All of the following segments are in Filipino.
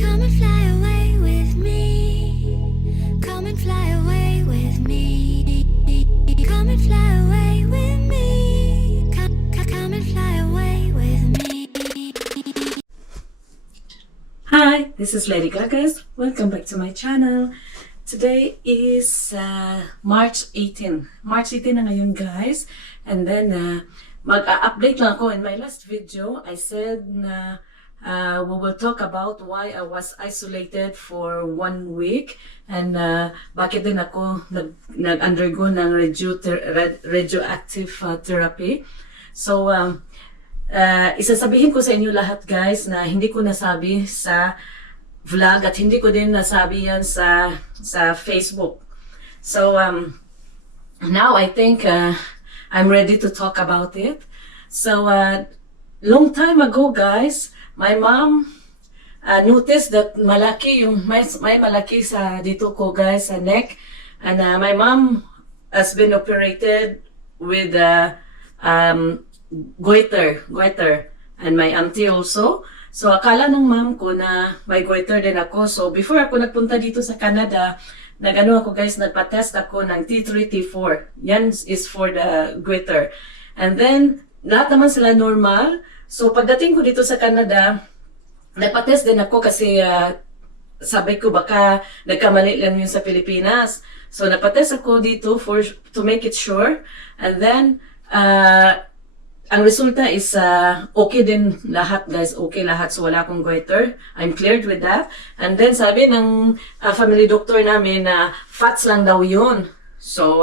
Come and fly away with me. Come and fly away with me. Come and fly away with me. Come and fly away with me. Hi, this is Lady Gagas. Welcome back to my channel. Today is March 18. March 18 na ngayon, guys. And then, mag-update lang ako. In my last video, I said na we will talk about why I was isolated for 1 week and bakit din ako nag-undergo ng radioactive therapy. So, isasabihin ko sa inyo lahat, guys, na hindi ko nasabi sa vlog at hindi ko din nasabi yan sa Facebook. So, now I think I'm ready to talk about it. So, long time ago, guys, my mom noticed that malaki yung may malaki sa dito ko, guys, sa neck. And my mom has been operated with goiter, and my auntie also. So akala ng mom ko na may goiter din ako. So before ako nagpunta dito sa Canada, nagpa-test ako ng T3, T4. Yan is for the goiter. And then lahat naman sila normal. So pagdating ko dito sa Canada, nagpa-test din ako kasi sabi ko baka nagkamali lang yun sa Pilipinas. So nagpa-test ako dito to make it sure. And then ang resulta is okay din lahat, guys. Okay lahat. So wala akong goiter. I'm cleared with that. And then sabi ng family doctor namin na fats lang daw yun. So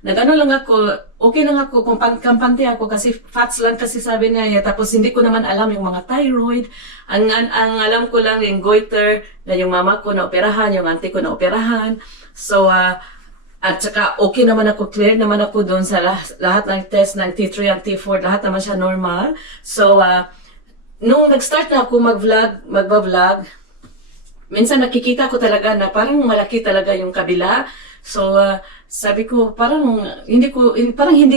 nagano lang ako, okay lang ako, kampante ako kasi fats lang kasi sabi niya. Tapos hindi ko naman alam yung mga thyroid. Ang alam ko lang yung goiter na yung mama ko na operahan, yung auntie ko na operahan. So at saka okay naman ako, clear naman ako doon sa lahat ng test ng T3 at T4, lahat naman siya normal. So, nung nag-start na ako magba-vlog, minsan nakikita ko talaga na parang malaki talaga yung kabila. So, sabi ko, parang hindi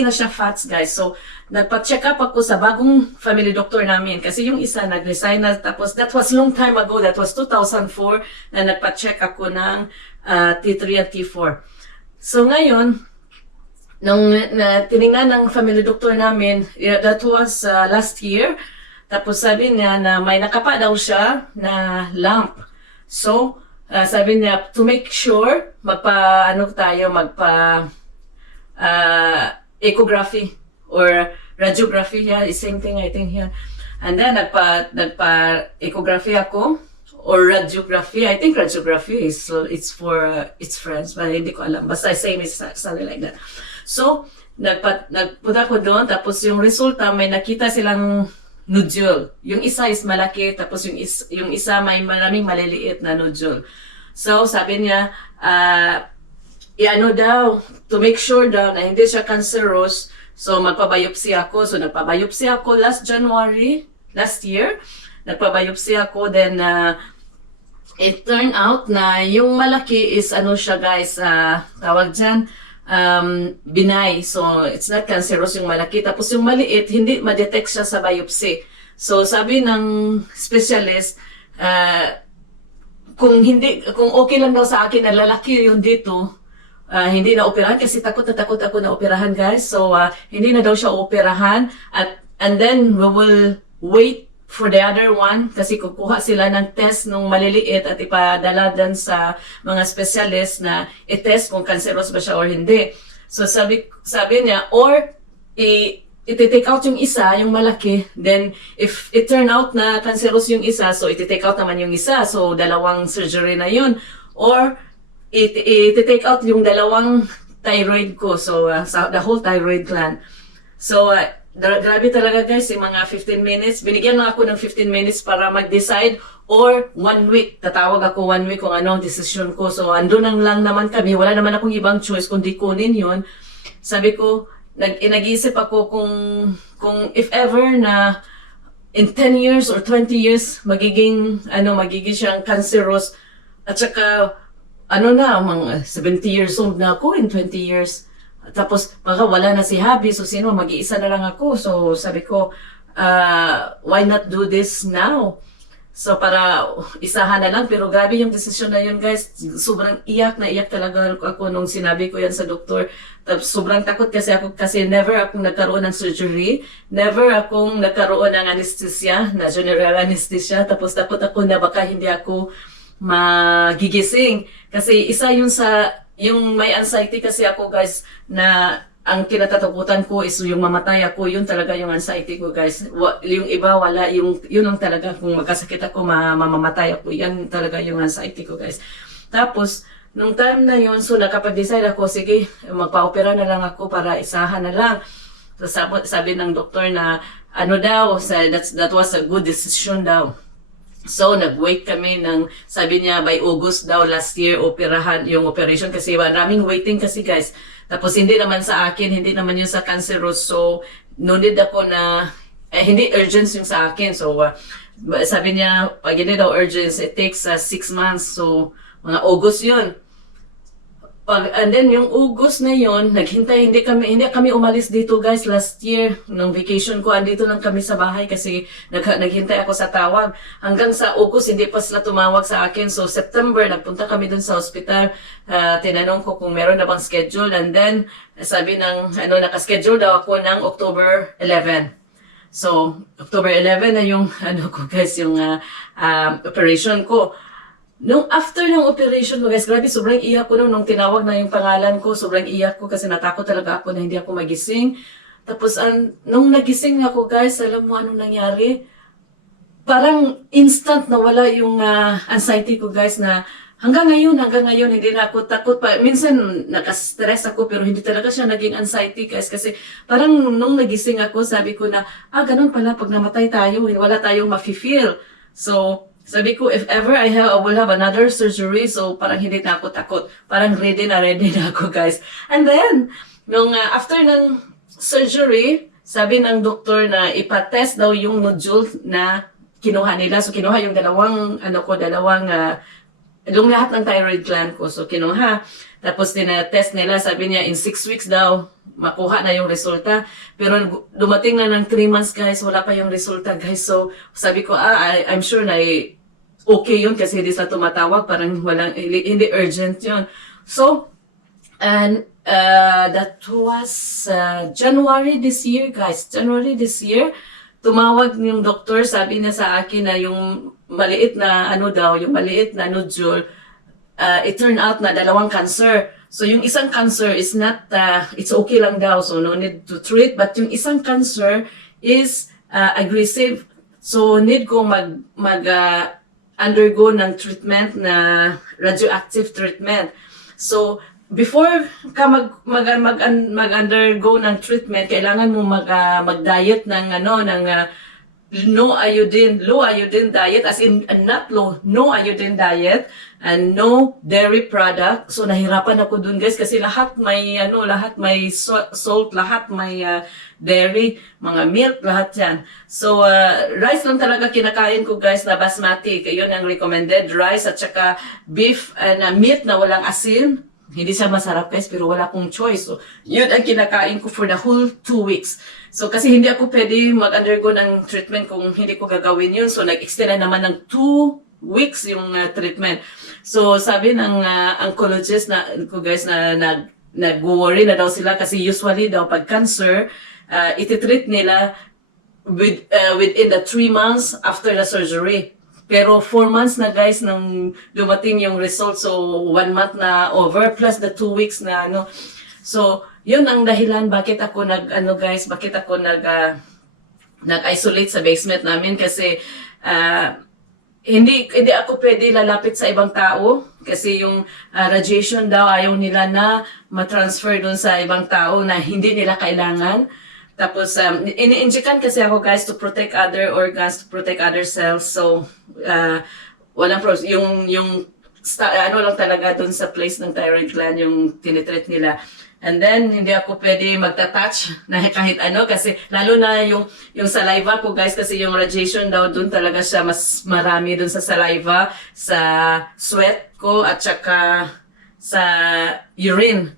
na siya fats, guys. So, nagpa-check up ako sa bagong family doctor namin. Kasi yung isa nag-resign na, tapos that was long time ago, that was 2004, na nagpa-check ako ng T3 at T4. So ngayon, nung tinignan ng family doctor namin, that was last year, tapos sabi niya na may nakapa daw siya na lump. So, sabi niya, to make sure, ecography or radiography, yeah, same thing I think here. And then, nagpa-ecography ako. Or radiography. I think radiography is it's for its friends, but hindi ko alam. Basta same is something like that. So, nagpunta ko doon, tapos yung resulta, may nakita silang nodule. Yung isa is malaki, tapos yung isa may maraming maliliit na nodule. So, sabi niya, daw, to make sure daw na hindi siya cancerous, so magpabiopsy ako. So, nagpabiopsy ako last year. Nagpabiopsy ako, then it turned out na yung malaki is siya, guys, tawag dyan, benign. So, it's not cancerous yung malaki. Tapos yung maliit, hindi ma-detect siya sa biopsy. So, sabi ng specialist, kung okay lang daw sa akin na lalaki yung dito, hindi na operahan kasi takot ako na operahan, guys. So, hindi na daw siya operahan. And then, we will wait for the other one kasi kukuha sila ng test nung maliliit at ipadala dan sa mga specialist na i-test kung cancerous ba siya or hindi. So sabi niya, or i-take out yung isa, yung malaki, then if it turn out na cancerous yung isa, so i-take out naman yung isa, so dalawang surgery na yun. Or i-take out yung dalawang thyroid ko, so the whole thyroid gland. So grabe talaga, guys, yung mga 15 minutes. Binigyan lang ako ng 15 minutes para mag-decide, or 1 week. Tatawag ako 1 week kung ano ang decision ko. So, andun lang naman kami. Wala naman akong ibang choice kundi kunin yun. Sabi ko, nag-iisip ako kung if ever na in 10 years or 20 years, magiging siyang cancerous. At saka, mga 70 years old na ako in 20 years. Tapos, baka wala na si hubby, so sino, mag-iisa na lang ako. So, sabi ko, why not do this now? So para isahan na lang, pero grabe yung desisyon na yun guys. Sobrang iyak na iyak talaga ako nung sinabi ko yan sa doktor. Tapos sobrang takot kasi never akong nagkaroon ng surgery. Never akong nagkaroon ng anesthesia, na general anesthesia. Tapos takot ako na baka hindi ako magigising. Kasi isa yun sa, yung may anxiety kasi ako guys, na ang kinatatakutan ko is yung mamatay ako, yun talaga yung anxiety ko guys. Yung iba wala, yun lang talaga, kung magkasakit ako, mamamatay ako, yan talaga yung anxiety ko guys. Tapos, nung time na yun, so nakapag-decide ako, sige, magpa-opera na lang ako para isahan na lang. So sabi ng doktor na, ano daw, that was a good decision daw. So, nag-wait kami ng, sabi niya, by August daw last year, operahan yung operation kasi maraming waiting kasi guys. Tapos, hindi naman sa akin, hindi naman yun sa cancerous. So, no need ako na, hindi urgent yung sa akin. So, sabi niya, pag hindi daw urgent, it takes 6 months. So, mga August yun. And then yung August na yon, hindi kami umalis dito guys last year nung vacation ko, andito lang kami sa bahay kasi naghintay ako sa tawag. Hanggang sa August hindi pa sila tumawag sa akin. So September nagpunta kami dun sa hospital. Tinanong ko kung meron na bang schedule, and then sabi ng naka-schedule daw ako ng October 11. So October 11 na yung ko guys, yung operation ko. Nung after ng operation ko guys, grabe, sobrang iyak ko nung tinawag na yung pangalan ko, sobrang iyak ko kasi natakot talaga ako na hindi ako magising. Tapos nung nagising ako guys, alam mo anong nangyari? Parang instant nawala yung anxiety ko guys, na hanggang ngayon hindi na ako takot pa. Minsan naka-stress ako pero hindi talaga siya naging anxiety guys, kasi parang nung nagising ako, sabi ko na, ganun pala pag namatay tayo, wala tayong mafe-feel. So, sabi ko, if ever I will have another surgery, so parang hindi na ako takot. Parang ready na ako, guys. And then, nung after ng surgery, sabi ng doktor na ipatest daw yung nodule na kinuha nila. So, kinuha yung dalawang yung lahat ng thyroid gland ko. So, kinuha. Tapos, tinatest nila, sabi niya, in 6 weeks daw, makuha na yung resulta. Pero, dumating na ng 3 months, guys, wala pa yung resulta, guys. So, sabi ko, I'm sure na okay yun kasi hindi sila tumatawag, parang hindi urgent yun. So, and that was January this year, guys. January this year, tumawag yung doktor, sabi niya sa akin na yung maliit na yung maliit na nodule, it turned out na 2 cancer. So, yung isang cancer is not, it's okay lang daw, so no need to treat. But yung isang cancer is aggressive. So, need ko undergo ng treatment na radioactive treatment. So, before ka mag-undergo ng treatment, kailangan mo mag-diet ng low iodine diet, as in not low, no iodine diet, and no dairy product. So nahirapan ako dun guys kasi lahat may salt, lahat may dairy, mga milk, lahat yan. So rice lang talaga kinakain ko guys na basmati. Yun ang recommended rice, at saka beef and meat na walang asin. Hindi siya masarap guys, pero wala akong choice. So, yun ang kinakain ko for the whole 2 weeks. So, kasi hindi ako pwede mag-undergo ng treatment kung hindi ko gagawin yun. So, nag-extend na naman ng 2 weeks yung treatment. So, sabi ng oncologist ko guys na nag-worry na daw sila kasi usually daw pag cancer, iti-treat nila within the 3 months after the surgery. Pero 4 months na guys nang dumating yung result. So 1 month na over plus the 2 weeks na So yun ang dahilan bakit ako nag-isolate sa basement namin, kasi hindi ako pwede lalapit sa ibang tao kasi yung radiation daw ayaw nila na ma-transfer dun sa ibang tao na hindi nila kailangan. Tapos, ini-injectan kasi ako guys to protect other organs, to protect other cells. So, walang problem. Yung lang talaga dun sa place ng thyroid gland yung tinitreat nila. And then, hindi ako pwede magta-touch na kahit kasi lalo na yung saliva ko guys, kasi yung radiation daw dun talaga siya mas marami dun sa saliva, sa sweat ko, at saka sa urine.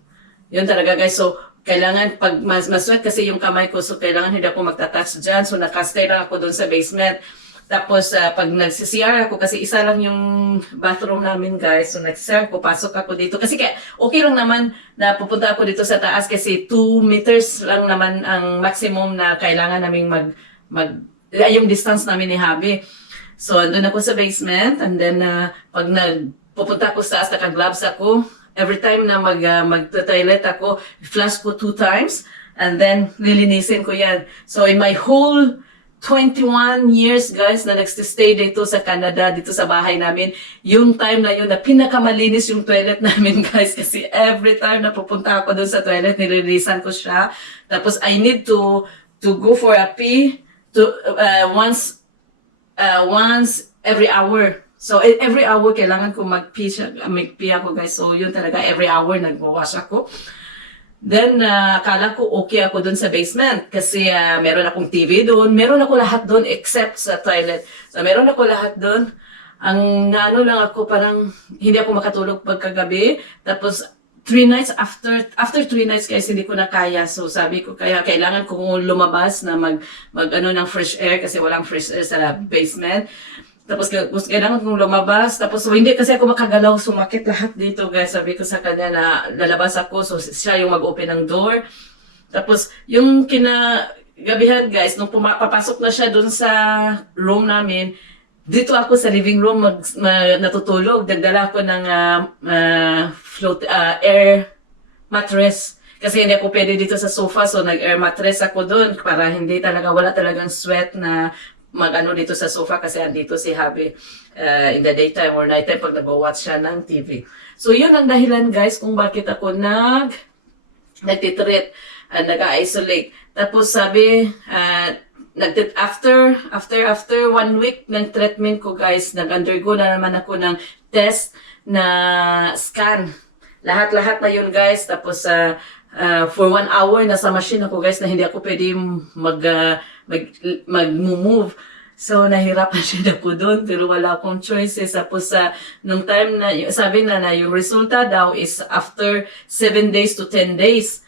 Yun talaga guys. So, kailangan pag maswet kasi yung kamay ko, so kailangan hindi ako magta-touch dyan. So nakastay lang ako doon sa basement. Tapos, pag nagsi-CR ako, kasi isa lang yung bathroom namin, guys. So, nagsi-CR ako, pasok ako dito. Kasi kaya, okay lang naman na pupunta ako dito sa taas kasi 2 meters lang naman ang maximum na kailangan naming yung distance namin ni Habi. So, andun ako sa basement. And then, pag pupunta ako sa taas, naka-gloves ako. Every time na mag-toilet ako, flush ko 2 times. And then, lilinisin ko yan. So, in my whole 21 years, guys, na nagstay dito sa Canada, dito sa bahay namin, yung time na yun, na pinakamalinis yung toilet namin, guys, kasi every time na pupunta ako doon sa toilet, nililinisan ko siya. Tapos, I need to go for a pee once every hour. So, every hour, kailangan ko mag-pee ako, guys. So, yun talaga, every hour, nag-wash ako. Then, akala ko okay ako dun sa basement kasi meron akong TV doon. Meron ako lahat doon except sa toilet. So, meron ako lahat doon. Ang naano lang ako, parang hindi ako makatulog pagkagabi. Tapos, 3 nights after 3 nights guys, hindi ko na kaya. So, sabi ko, kaya kailangan kong lumabas na mag ng fresh air kasi walang fresh air sa basement. Tapos kailangan kong lumabas. Tapos hindi kasi ako makagalaw. Sumakit lahat dito guys. Sabi ko sa kanya na lalabas ako. So siya yung mag-open ng door. Tapos yung kinagabihan guys, nung papasok na siya dun sa room namin, dito ako sa living room natutulog. Dagdala ako ng air mattress. Kasi hindi ako pwede dito sa sofa. So nag-air mattress ako dun para wala talagang sweat na mag-ano dito sa sofa kasi andito si Habi in the daytime or nighttime pag nag-watch siya ng TV. So, yun ang dahilan guys kung bakit ako nagtitreat, nag-isolate. Tapos sabi, after 1 week ng treatment ko guys, nag-undergo na naman ako ng test na scan. Lahat-lahat na yun guys. Tapos for 1 hour nasa machine ako guys na hindi ako pwede mag-move. So, nahirapan siya ako doon, pero wala akong choices. Tapos, nung time na, sabi na yung resulta daw is after 7 days to 10 days.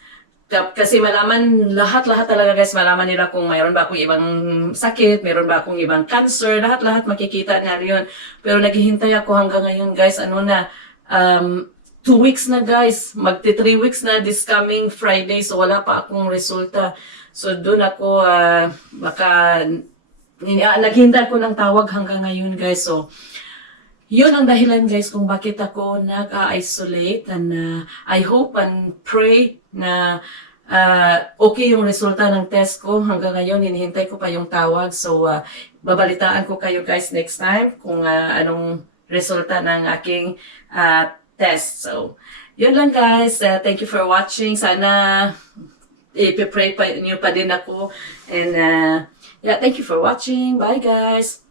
Kasi malaman, lahat-lahat talaga guys, malaman nila kung mayroon ba akong ibang sakit, mayroon ba akong ibang cancer, lahat-lahat makikita na yun. Pero naghihintay ako hanggang ngayon guys, 2 weeks na guys, magti 3 weeks na this coming Friday, so wala pa akong resulta. So doon ako, naghintay ko ng tawag hanggang ngayon guys. So, yun ang dahilan guys kung bakit ako nag-isolate. And I hope and pray na okay yung resulta ng test ko. Hanggang ngayon, hinihintay ko pa yung tawag. So, babalitaan ko kayo guys next time kung anong resulta ng aking test. So, yun lang guys. Thank you for watching. Sana i-pray pa niyo pa din ako. And yeah, thank you for watching. Bye guys!